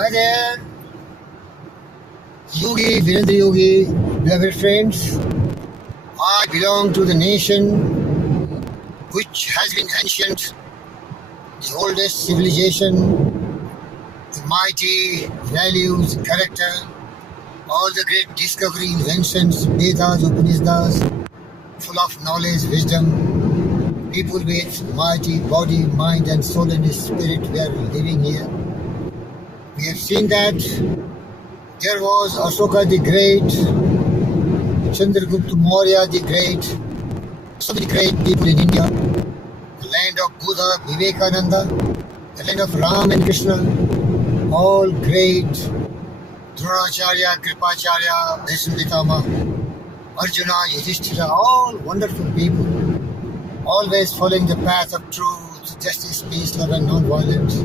Hi there, Yogi, Virendra Yogi, beloved friends. I belong to the nation which has been ancient, the oldest civilization, the mighty values, character, all the great discovery, inventions, Vedas, Upanishads, full of knowledge, wisdom, people with mighty body, mind and soul and spirit we are living here. We have seen that there was Ashoka the Great, Chandragupta Maurya the Great, so many great people in India, the land of Buddha, Vivekananda, the land of Ram and Krishna, all great, Dronacharya, Kripacharya, Bhishma, Arjuna, Yudhishthira, all wonderful people, always following the path of truth, justice, peace, love and non-violence.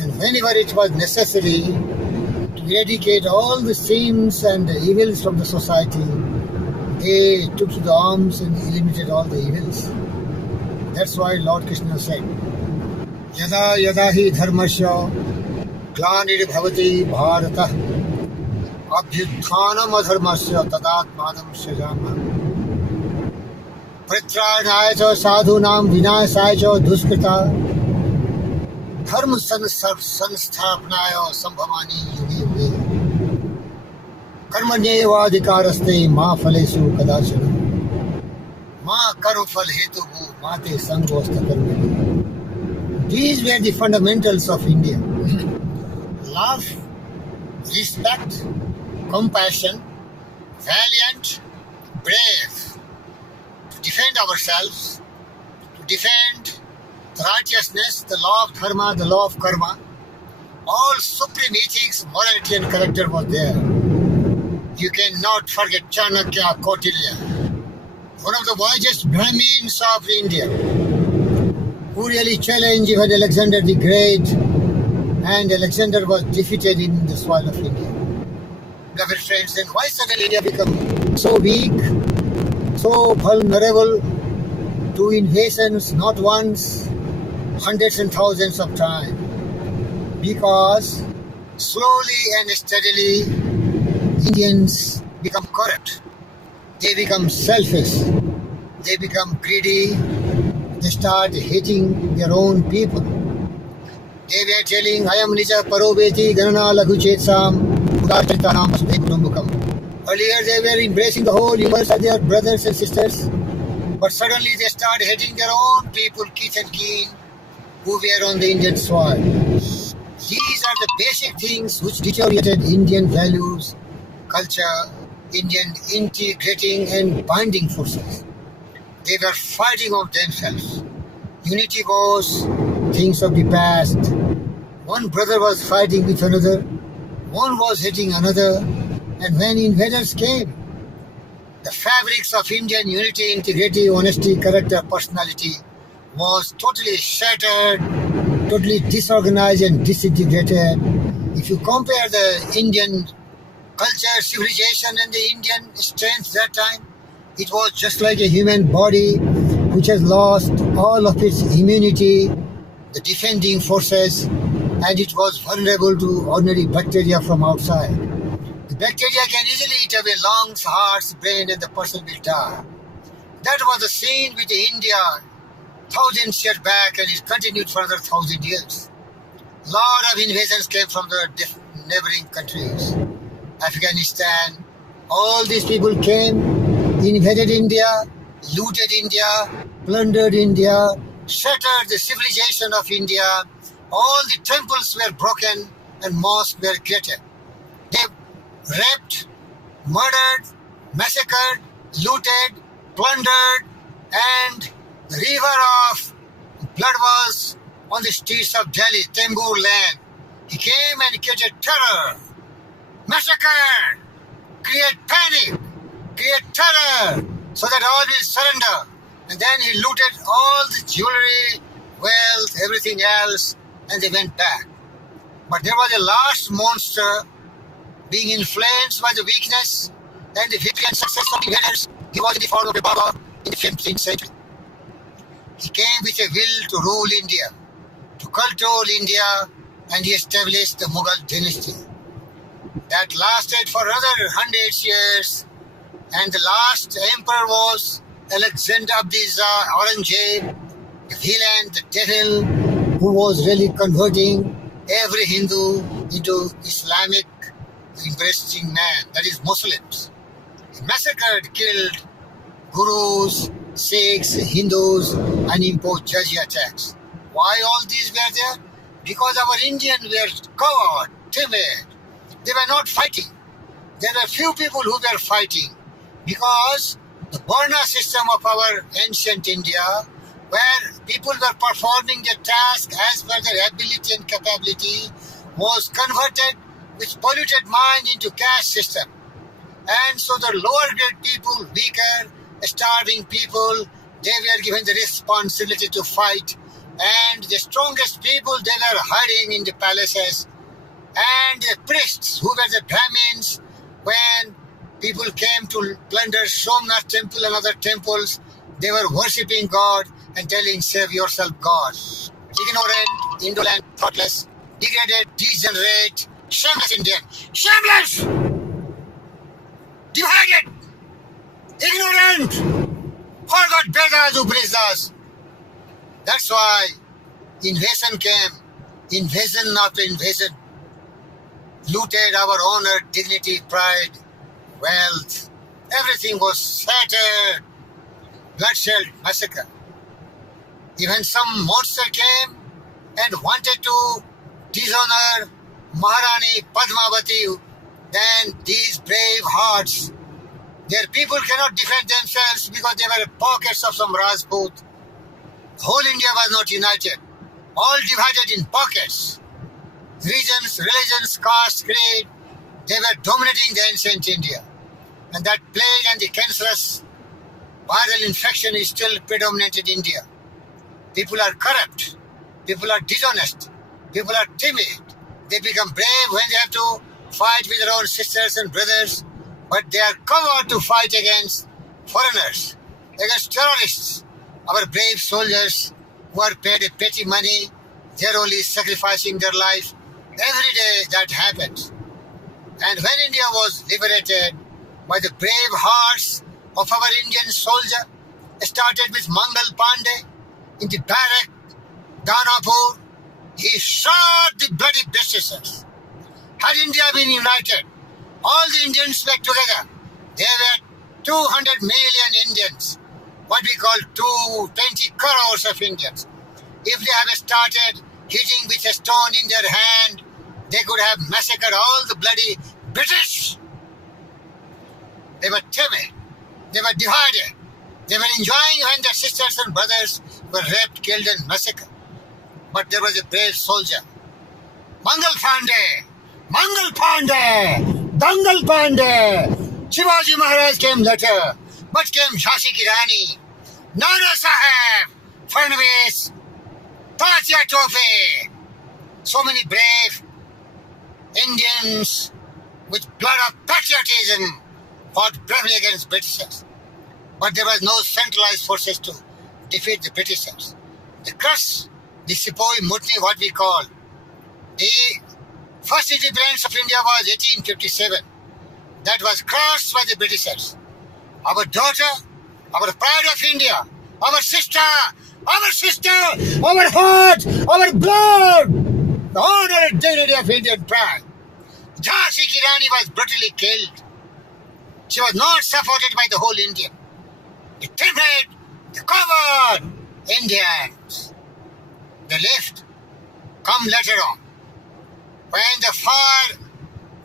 And whenever it was necessary to eradicate all the sins and the evils from the society, they took to the arms and eliminated all the evils. That's why Lord Krishna said, Yada yada hi dharmasya glanir bhavati bharata abhyutthanam adharmasya tadatmadam srijama pritranaya cha sadhunam vinasaya cha duskrita dharma sansthapanaya sambhavani yuge yuge karmanyeva adhikaraste ma phalesu kadachana ma karu phal hetuhu mate sangvasta karmani. These were the fundamentals of India. Love, respect, compassion, valiant, brave, to defend ourselves, to defend the righteousness, the law of dharma, the law of karma, all supreme ethics, morality and character was there. You cannot forget Chanakya Kautilya, one of the wisest Brahmins of India, who really challenged even Alexander the Great, and Alexander was defeated in the soil of India. Beloved friends, then why suddenly India become so weak, so vulnerable to invasions, not once, hundreds and thousands of times? Because slowly and steadily Indians become corrupt, they become selfish, they become greedy, they start hating their own people. They were telling, I am Nija Parobeti Ganana Laguchetsam Udacharitanam Kutumbukam. Earlier they were embracing the whole universe as their brothers and sisters, but suddenly they start hating their own people, kith and kin, who were on the Indian soil. These are the basic things which deteriorated Indian values, culture, Indian integrating and binding forces. They were fighting of themselves. Unity was things of the past. One brother was fighting with another, one was hitting another, and when invaders came, the fabrics of Indian unity, integrity, honesty, character, personality was totally shattered, totally disorganized and disintegrated. If you compare the Indian culture, civilization and the Indian strength that time, it was just like a human body which has lost all of its immunity, the defending forces, and it was vulnerable to ordinary bacteria from outside. The bacteria can easily eat away lungs, hearts, brain, and the person will die. That was the scene with India thousands years back, and it continued for another 1,000 years. Lot of invasions came from the neighboring countries. Afghanistan, all these people came, invaded India, looted India, plundered India, shattered the civilization of India. All the temples were broken and mosques were created. They raped, murdered, massacred, looted, plundered, and the river of blood was on the streets of Delhi, Tembur land. He came and created terror, massacred, create panic, create terror, so that all will surrender. And then he looted all the jewelry, wealth, everything else, and they went back. But there was a last monster being influenced by the weakness and the victory and success of the invaders. He was in the form of a Baba in the 15th century. He came with a will to rule India, to control India, and he established the Mughal dynasty. That lasted for another 100 years, and the last emperor was Alexander Abdiza Aurangzeb, the villain, the devil, who was really converting every Hindu into Islamic embracing man, that is Muslims. He massacred, killed gurus, Sikhs, Hindus, and imposed judicial attacks. Why all these were there? Because our Indians were coward, timid. They were not fighting. There were few people who were fighting because the Varna system of our ancient India, where people were performing their task as per their ability and capability, was converted with polluted mind into caste system. And so the lower grade people, weaker, starving people, they were given the responsibility to fight. And the strongest people, they were hiding in the palaces. And the priests, who were the Brahmins, when people came to plunder Somnath temple and other temples, they were worshipping God and telling, save yourself, God. Ignorant, indolent, thoughtless, degraded, degenerate, shameless Indian. Shameless! Divided! Ignorant! Forgot Vedas, Upanishads. That's why invasion came, invasion after invasion, looted our honor, dignity, pride, wealth. Everything was shattered, bloodshed, massacre. Even some monster came and wanted to dishonor Maharani Padmavati. Then these brave hearts, their people cannot defend themselves because they were pockets of some Rajput. Whole India was not united, all divided in pockets. Regions, religions, caste, creed, they were dominating the ancient India. And that plague and the cancerous viral infection is still predominant in India. People are corrupt, people are dishonest, people are timid. They become brave when they have to fight with their own sisters and brothers, but they are covered to fight against foreigners, against terrorists. Our brave soldiers who are paid a petty money, they are only sacrificing their life. Every day that happens. And when India was liberated by the brave hearts of our Indian soldier, started with Mangal Pandey in the barrack, Danapur, he shot the bloody Britishers. Had India been united, all the Indians were together. There were 200 million Indians, what we call 220 crores of Indians. If they had started hitting with a stone in their hand, they could have massacred all the bloody British. They were timid. They were divided. They were enjoying when their sisters and brothers were raped, killed, and massacred. But there was a brave soldier, Mangal Pandey, Dangal Pandey. Shivaji Maharaj came later, but came Jhansi ki Rani, Nana Sahib, Fadnavis, Tatya Tope. So many brave Indians with blood of patriotism fought bravely against Britishers. But there was no centralized forces to defeat the Britishers. The crust, the Sepoy Mutiny, what we call, the first independence of India was 1857. That was crushed by the Britishers. Our daughter, our pride of India, our sister, our heart, our blood, the honor and dignity of Indian pride. Jhansi ki Rani was brutally killed. She was not supported by the whole Indian. The timid, the coward Indians. The left come later on. When the fire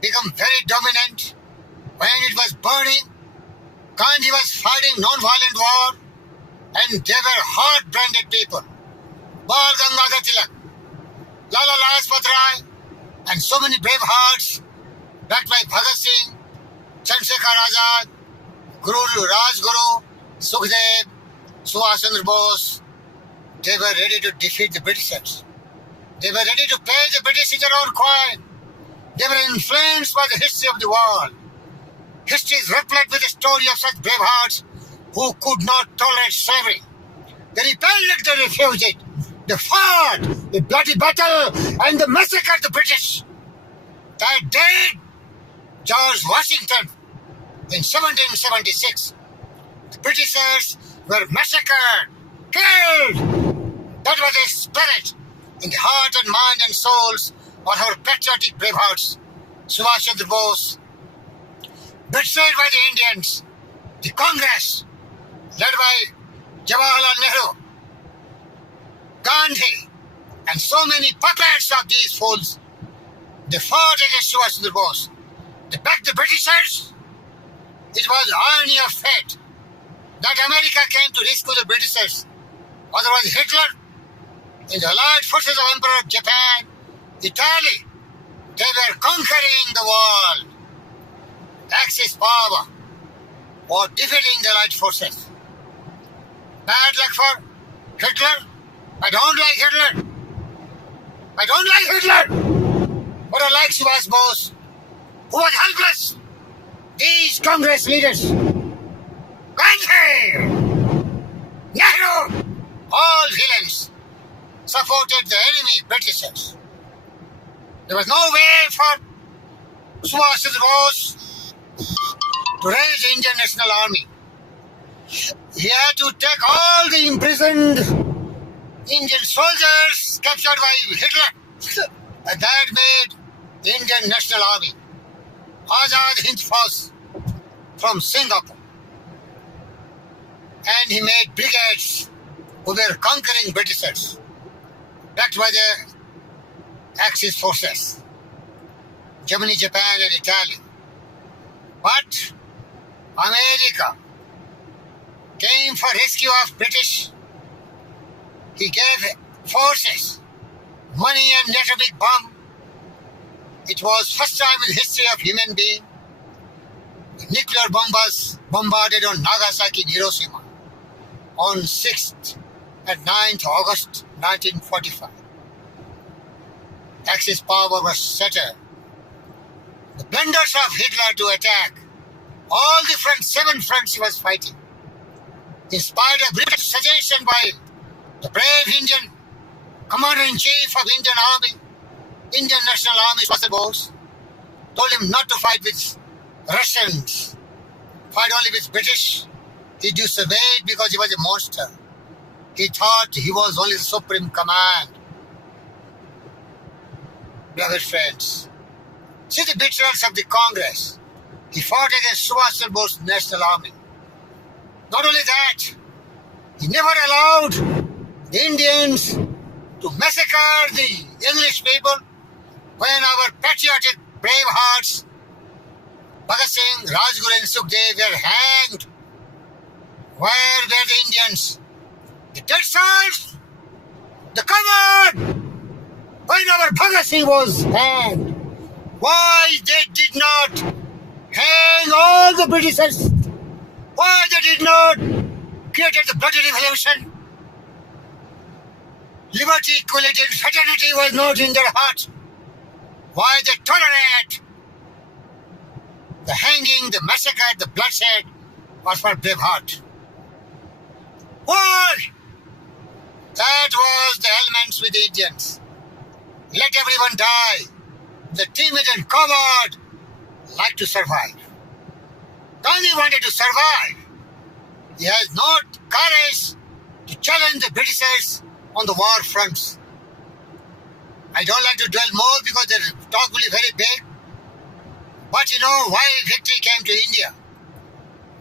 became very dominant, when it was burning, Gandhi was fighting non-violent war, and they were hard-branded people. Bal Gangadhar Tilak, Lala Lajpat Rai, and so many brave hearts, backed by Bhagat Singh, Chandrasekhar Azad, Rajguru, Sukhdev, Subhash Chandra Bose. They were ready to defeat the Britishers. They were ready to pay the British in their own coin. They were influenced by the history of the world. History is replete with the story of such brave hearts who could not tolerate slavery. They repelled, they refused it. They fought a bloody battle and they massacred the British. That day, George Washington, in 1776, the Britishers were massacred, killed. That was a spirit in the heart and mind and souls of our patriotic bravehearts. Subhash Chandra Bose, betrayed by the Indians, the Congress, led by Jawaharlal Nehru, Gandhi, and so many puppets of these fools, they fought against Subhash Chandra Bose. They backed the Britishers. It was the irony of fate that America came to rescue the Britishers. Otherwise, Hitler, in the allied forces of Emperor of Japan, Italy, they were conquering the world. Axis power was defeating the allied forces. Bad luck for Hitler. I don't like Hitler. I don't like Hitler. But I like Subhash Bose, who was helpless. These Congress leaders, Gandhi, Nehru, all villains, supported the enemy Britishers. There was no way for Subhash Chandra Bose to raise the Indian National Army. He had to take all the imprisoned Indian soldiers captured by Hitler, and that made the Indian National Army, Azad Hind Force, from Singapore. And he made brigades who were conquering Britishers, backed by the Axis forces, Germany, Japan, and Italy. But America came for rescue of British. He gave forces money and atomic bomb. It was first time in the history of human being. The nuclear bombers bombarded on Nagasaki and Hiroshima on 6th and 9th August 1945. Axis power was shattered. The blunders of Hitler to attack all the fronts, 7 fronts he was fighting. In spite of British suggestion by the brave Indian Commander-in-Chief of Indian Army, Indian National Army, Subhash Chandra Bose, told him not to fight with Russians, fight only with British. He disobeyed because he was a monster. He thought he was only the supreme command. Beloved friends, see the betrayals of the Congress. He fought against Subhash Chandra Bose's National Army. Not only that, he never allowed the Indians to massacre the English people when our patriotic brave hearts, Bhagat Singh, Rajguru and Sukhdev were hanged. Where were the Indians? The dead souls? The covered! When our Bhagat Singh was hanged, why they did not hang all the Britishers? Why they did not create the bloody revolution? Liberty, equality, and fraternity was not in their heart. Why they tolerate the hanging, the massacre, the bloodshed was for brave heart? Why? That was the elements with the Indians. Let everyone die. The timid and coward like to survive. Gandhi wanted to survive. He has not courage to challenge the Britishers on the war fronts. I don't like to dwell more because the talk will be very big. But you know why victory came to India?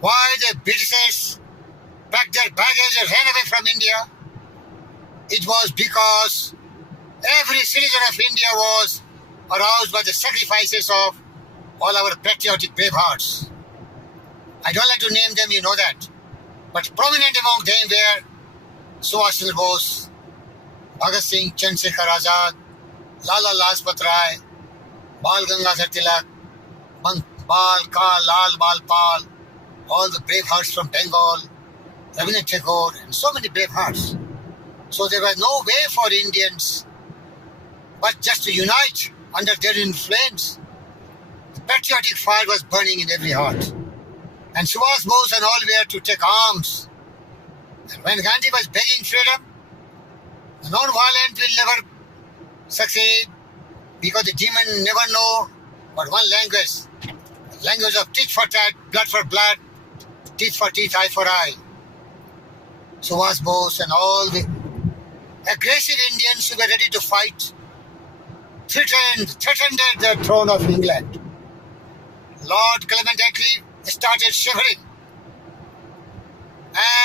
Why the Britishers packed their baggage and ran away from India? It was because every citizen of India was aroused by the sacrifices of all our patriotic brave hearts. I don't like to name them, you know that. But prominent among them were Subhash Chandra Bose, Bhagat Singh, Chandrasekhar Azad, Lala Lajpat Rai, Bal Gangadhar Tilak, Bal Kal, Lal Bal Pal, all the brave hearts from Bengal, Rabindranath Tagore, and so many brave hearts. So there was no way for Indians but just to unite under their influence. The patriotic fire was burning in every heart. And Subhash Bose and all were to take arms. And when Gandhi was begging freedom, The non-violent will never succeed because the demon never know but one language. The language of tit for tat, blood for blood, teeth for teeth, eye for eye. Subhash Bose and all the aggressive Indians who were ready to fight threatened the throne of England. Lord Clement Attlee started shivering,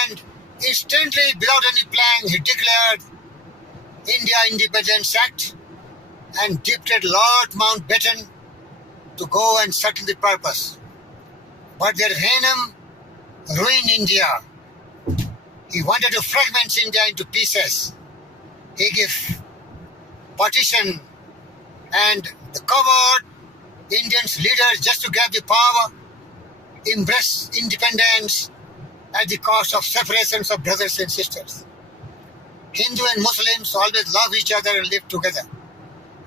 and instantly, without any plan, he declared India Independence Act and dictated Lord Mountbatten to go and settle the purpose. But their venom ruined India. He wanted to fragment India into pieces. He gave partition and the coward Indians leaders just to grab the power, embrace independence at the cost of separations of brothers and sisters. Hindu and Muslims always love each other and live together.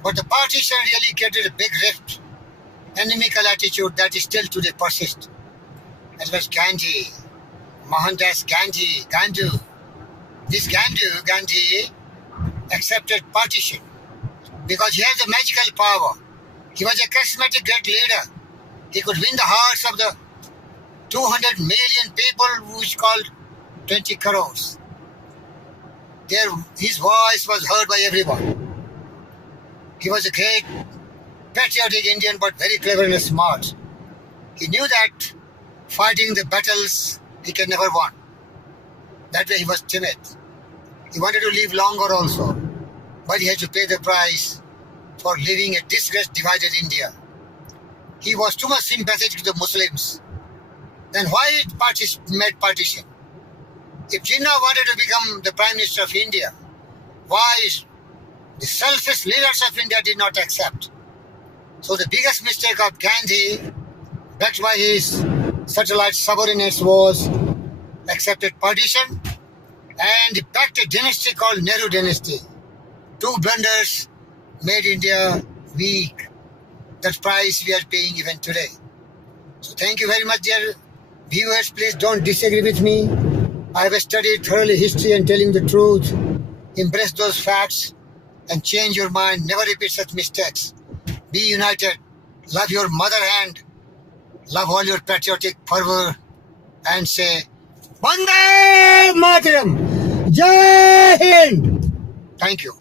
But the partition really created a big rift, inimical attitude that is still today persists. It was Gandhi, Mohandas Gandhi. This Gandhi accepted partition because he has the magical power. He was a charismatic great leader. He could win the hearts of the 200 million people, which called 20 crores. His voice was heard by everyone. He was a great patriotic Indian, but very clever and smart. He knew that fighting the battles he can never win. That way he was timid. He wanted to live longer also, but he had to pay the price for living a disgraced, divided India. He was too much sympathetic to the Muslims. Then why it made partition? If Jinnah wanted to become the Prime Minister of India, why the selfish leaders of India did not accept? So the biggest mistake of Gandhi, backed by his satellite subordinates, was accepted partition and backed a dynasty called Nehru dynasty. Two blunders made India weak. That price we are paying even today. So thank you very much, dear viewers. Please don't disagree with me. I have studied thoroughly history and telling the truth. Embrace those facts and change your mind. Never repeat such mistakes. Be united. Love your mother hand. Love all your patriotic fervor. And say, Vande Mataram! Jai Hind! Thank you.